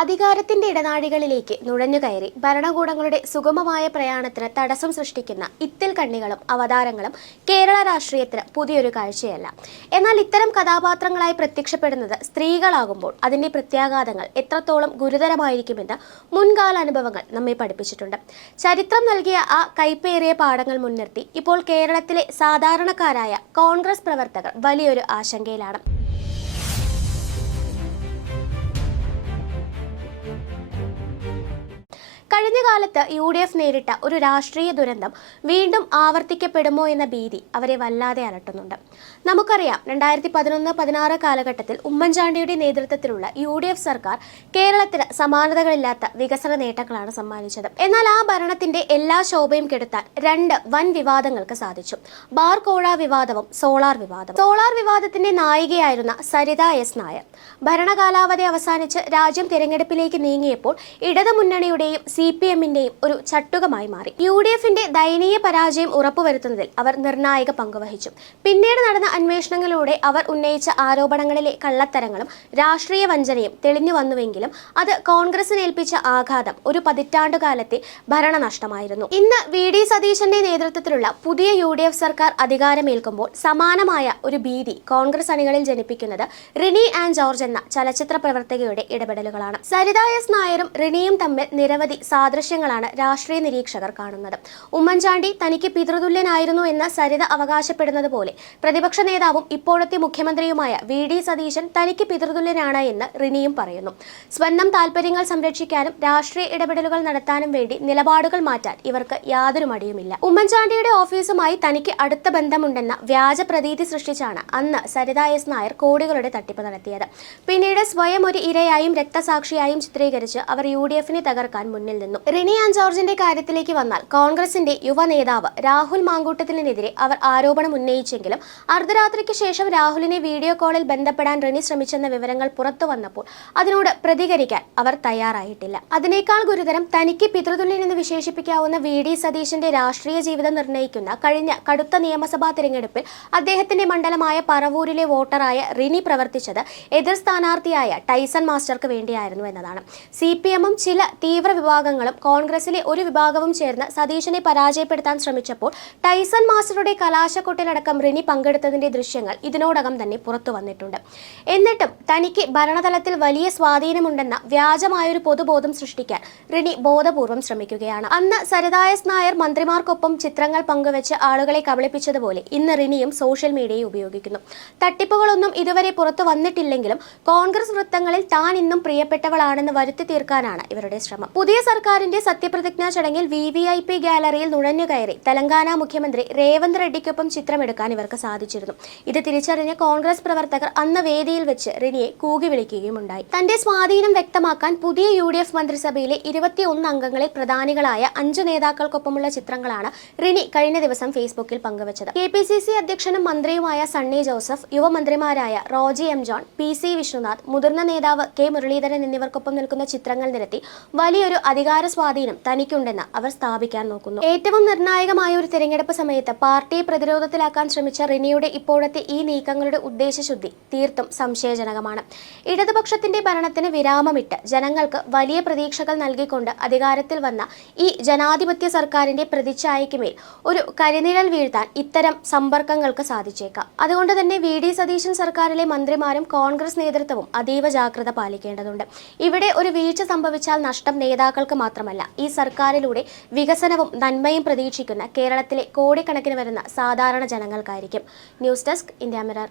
അധികാരത്തിന്റെ ഇടനാഴികളിലേക്ക് നുഴഞ്ഞുകയറി ഭരണകൂടങ്ങളുടെ സുഗമമായ പ്രയാണത്തിന് തടസ്സം സൃഷ്ടിക്കുന്ന ഇത്തിൽ കണ്ണികളും അവതാരങ്ങളും കേരള രാഷ്ട്രീയത്തിന് പുതിയൊരു കാഴ്ചയല്ല. എന്നാൽ ഇത്തരം കഥാപാത്രങ്ങളായി പ്രത്യക്ഷപ്പെടുന്നത് സ്ത്രീകളാകുമ്പോൾ അതിന്റെ പ്രത്യാഘാതങ്ങൾ എത്രത്തോളം ഗുരുതരമായിരിക്കുമെന്ന് മുൻകാല അനുഭവങ്ങൾ നമ്മെ പഠിപ്പിച്ചിട്ടുണ്ട്. ചരിത്രം നൽകിയ ആ കൈപ്പേറിയ പാഠങ്ങൾ മുൻനിർത്തി ഇപ്പോൾ കേരളത്തിലെ സാധാരണക്കാരായ കോൺഗ്രസ് പ്രവർത്തകർ വലിയൊരു ആശങ്കയിലാണ്. കഴിഞ്ഞ കാലത്ത് UDF നേരിട്ട ഒരു രാഷ്ട്രീയ ദുരന്തം വീണ്ടും ആവർത്തിക്കപ്പെടുമോ എന്ന ഭീതി അവരെ വല്ലാതെ അലട്ടുന്നുണ്ട്. നമുക്കറിയാം, 2011-16 കാലഘട്ടത്തിൽ ഉമ്മൻചാണ്ടിയുടെ നേതൃത്വത്തിലുള്ള UDF സർക്കാർ കേരളത്തിന് സമാനതകളില്ലാത്ത വികസന നേട്ടങ്ങളാണ് സമ്മാനിച്ചത്. എന്നാൽ ആ ഭരണത്തിന്റെ എല്ലാ ശോഭയും കെടുത്താൻ രണ്ട് വൻ വിവാദങ്ങൾക്ക് സാധിച്ചു: ബാർ കോഴ വിവാദവും സോളാർ വിവാദവും. സോളാർ വിവാദത്തിന്റെ നായികയായിരുന്ന സരിത എസ് നായർ ഭരണകാലാവധി അവസാനിച്ച് രാജ്യം തിരഞ്ഞെടുപ്പിലേക്ക് നീങ്ങിയപ്പോൾ ഇടതുമുന്നണിയുടെയും CPM-ന്റെയും ഒരു ചട്ടുകമായി മാറി. UDF-ന്റെ ദയനീയ പരാജയം ഉറപ്പുവരുത്തുന്നതിൽ അവർ നിർണായക പങ്കുവഹിച്ചു. പിന്നീട് നടന്ന അന്വേഷണങ്ങളിലൂടെ അവർ ഉന്നയിച്ച ആരോപണങ്ങളിലെ കള്ളത്തരങ്ങളും രാഷ്ട്രീയ വഞ്ചനയും തെളിഞ്ഞു വന്നുവെങ്കിലും അത് കോൺഗ്രസിന് ഏൽപ്പിച്ച ആഘാതം ഒരു പതിറ്റാണ്ടുകാലത്തെ ഭരണനഷ്ടമായിരുന്നു. ഇന്ന് VD സതീശന്റെ നേതൃത്വത്തിലുള്ള പുതിയ UDF സർക്കാർ അധികാരമേൽക്കുമ്പോൾ സമാനമായ ഒരു ഭീതി കോൺഗ്രസ് അണികളിൽ ജനിപ്പിക്കുന്നത് റിനി ആൻഡ് ജോർജ് എന്ന ചലച്ചിത്ര പ്രവർത്തകയുടെ ഇടപെടലുകളാണ്. സരിത എസ് നായരും റിനിയും തമ്മിൽ നിരവധി സാദൃശ്യങ്ങളാണ് രാഷ്ട്രീയ നിരീക്ഷകർ കാണുന്നത്. ഉമ്മൻചാണ്ടി തനിക്ക് പിതൃതുല്യനായിരുന്നു എന്ന് സരിത അവകാശപ്പെടുന്നത് പോലെ പ്രതിപക്ഷ നേതാവും ഇപ്പോഴത്തെ മുഖ്യമന്ത്രിയുമായ VD സതീശൻ തനിക്ക് പിതൃതുല്യനാണ് എന്ന് റിനിയും പറയുന്നു. സ്വന്തം താല്പര്യങ്ങൾ സംരക്ഷിക്കാനും രാഷ്ട്രീയ ഇടപെടലുകൾ നടത്താനും വേണ്ടി നിലപാടുകൾ മാറ്റാൻ ഇവർക്ക് യാതൊരു മടിയുമില്ല. ഉമ്മൻചാണ്ടിയുടെ ഓഫീസുമായി തനിക്ക് അടുത്ത ബന്ധമുണ്ടെന്ന വ്യാജ പ്രതീതി സൃഷ്ടിച്ചാണ് അന്ന് സരിത എസ് നായർ കോടികളുടെ തട്ടിപ്പ് നടത്തിയത്. പിന്നീട് സ്വയം ഒരു ഇരയായും രക്തസാക്ഷിയായും ചിത്രീകരിച്ച് അവർ UDF-നെ തകർക്കാൻ മുന്നിൽ നിന്നു. റിനി ആൻഡ് ജോർജിന്റെ കാര്യത്തിലേക്ക് വന്നാൽ കോൺഗ്രസിന്റെ യുവ നേതാവ് രാഹുൽ മാങ്കൂട്ടത്തിനെതിരെ അവർ ആരോപണം ഉന്നയിച്ചെങ്കിലും അർദ്ധരാത്രിക്ക് ശേഷം രാഹുലിനെ വീഡിയോ കോളിൽ ബന്ധപ്പെടാൻ റിനി ശ്രമിച്ചെന്ന വിവരങ്ങൾ പുറത്തു വന്നപ്പോൾ അതിനോട് പ്രതികരിക്കാൻ അവർ തയ്യാറായിട്ടില്ല. അതിനേക്കാൾ ഗുരുതരം, തനിക്ക് പിതൃതുല്യനെന്ന് വിശേഷിപ്പിക്കാവുന്ന VD സതീശന്റെ രാഷ്ട്രീയ ജീവിതം നിർണ്ണയിക്കുന്ന കഴിഞ്ഞ കടുത്ത നിയമസഭാ തിരഞ്ഞെടുപ്പിൽ അദ്ദേഹത്തിന്റെ മണ്ഡലമായ പറവൂരിലെ വോട്ടറായ റിനി പ്രവർത്തിച്ചത് എതിർ സ്ഥാനാർത്ഥിയായ ടൈസൺ മാസ്റ്റർക്ക് വേണ്ടിയായിരുന്നു എന്നതാണ്. CPM-ഉം ചില തീവ്ര വിഭാഗങ്ങളും കോൺഗ്രസിലെ ഒരു വിഭാഗവും ചേർന്ന് സതീശനെ പരാജയപ്പെടുത്താൻ ശ്രമിച്ചപ്പോൾ ടൈസൺ മാസ്റ്ററുടെ കലാശക്കൊട്ടിലടക്കം റിനി പങ്കെടുത്തതിന്റെ ദൃശ്യങ്ങൾ ഇതിനോടകം തന്നെ പുറത്തു വന്നിട്ടുണ്ട്. എന്നിട്ടും തനിക്ക് ഭരണതലത്തിൽ വലിയ സ്വാധീനമുണ്ടെന്ന വ്യാജമായൊരു പൊതുബോധം സൃഷ്ടിക്കാൻ റിനി ബോധപൂർവം ശ്രമിക്കുകയാണ്. അന്ന് സരിത എസ് നായർ മന്ത്രിമാർക്കൊപ്പം ചിത്രങ്ങൾ പങ്കുവെച്ച് ആളുകളെ കബളിപ്പിച്ചതുപോലെ ഇന്ന് റിനിയും സോഷ്യൽ മീഡിയയെ ഉപയോഗിക്കുന്നു. തട്ടിപ്പുകളൊന്നും ഇതുവരെ പുറത്തു വന്നിട്ടില്ലെങ്കിലും കോൺഗ്രസ് വൃത്തങ്ങളിൽ താൻ ഇന്നും പ്രിയപ്പെട്ടവളാണെന്ന് വരുത്തി തീർക്കാനാണ് ഇവരുടെ ശ്രമം. പുതിയ സർക്കാരിന്റെ സത്യപ്രതിജ്ഞാ ചടങ്ങിൽ VVIP ഗാലറിയിൽ നുഴഞ്ഞുകയറി തെലങ്കാന മുഖ്യമന്ത്രി രേവന്ത് റെഡ്ഡിക്കൊപ്പം ചിത്രമെടുക്കാൻ ഇവർക്ക് സാധിച്ചിരുന്നു. ഇത് തിരിച്ചറിഞ്ഞ കോൺഗ്രസ് പ്രവർത്തകർ അന്ന് വേദിയിൽ വെച്ച് റിനിയെ കൂകി വിളിക്കുകയുമുണ്ടായി. തന്റെ സ്വാധീനം വ്യക്തമാക്കാൻ പുതിയ UDF മന്ത്രിസഭയിലെ 21 അംഗങ്ങളിൽ പ്രധാനികളായ 5 നേതാക്കൾക്കൊപ്പമുള്ള ചിത്രങ്ങളാണ് റിനി കഴിഞ്ഞ ദിവസം ഫേസ്ബുക്കിൽ പങ്കുവച്ചത്. KPCC അധ്യക്ഷനും മന്ത്രിയുമായ സണ്ണി ജോസഫ്, യുവമന്ത്രിമാരായ റോജി M. ജോൺ, PC വിഷ്ണുനാഥ്, മുതിർന്ന നേതാവ് K. മുരളീധരൻ എന്നിവർക്കൊപ്പം നിൽക്കുന്ന ചിത്രങ്ങൾ നിരത്തി വലിയൊരു അധികാര സ്വാധീനം തനിക്കുണ്ടെന്ന് അവർ സ്ഥാപിക്കാൻ നോക്കുന്നു. ഏറ്റവും നിർണായകമായ ഒരു തിരഞ്ഞെടുപ്പ് സമയത്ത് പാർട്ടിയെ പ്രതിരോധത്തിലാക്കാൻ ശ്രമിച്ച റിനിയുടെ ഇപ്പോഴത്തെ ഈ നീക്കങ്ങളുടെ ഉദ്ദേശശുദ്ധി തീർത്തും സംശയജനകമാണ്. ഇടതുപക്ഷത്തിന്റെ ഭരണത്തിന് വിരാമമിട്ട് ജനങ്ങൾക്ക് വലിയ പ്രതീക്ഷകൾ നൽകിക്കൊണ്ട് അധികാരത്തിൽ വന്ന ഈ ജനാധിപത്യ സർക്കാരിന്റെ പ്രതിച്ഛായയ്ക്ക് മേൽ ഒരു കരിനിഴൽ വീഴ്ത്താൻ ഇത്തരം സമ്പർക്കങ്ങൾക്ക് സാധിച്ചേക്കാം. അതുകൊണ്ട് തന്നെ VD സതീശൻ സർക്കാരിലെ മന്ത്രിമാരും കോൺഗ്രസ് നേതൃത്വവും അതീവ ജാഗ്രത പാലിക്കേണ്ടതുണ്ട്. ഇവിടെ ഒരു വീഴ്ച സംഭവിച്ചാൽ നഷ്ടം നേതാക്കൾക്ക് മാത്രമല്ല, ഈ സർക്കാരിലൂടെ വികസനവും നന്മയും പ്രതീക്ഷിക്കുന്ന കേരളത്തിലെ കോടിക്കണക്കിന് വരുന്ന സാധാരണ ജനങ്ങൾക്കായിരിക്കും. News desk, India mirror.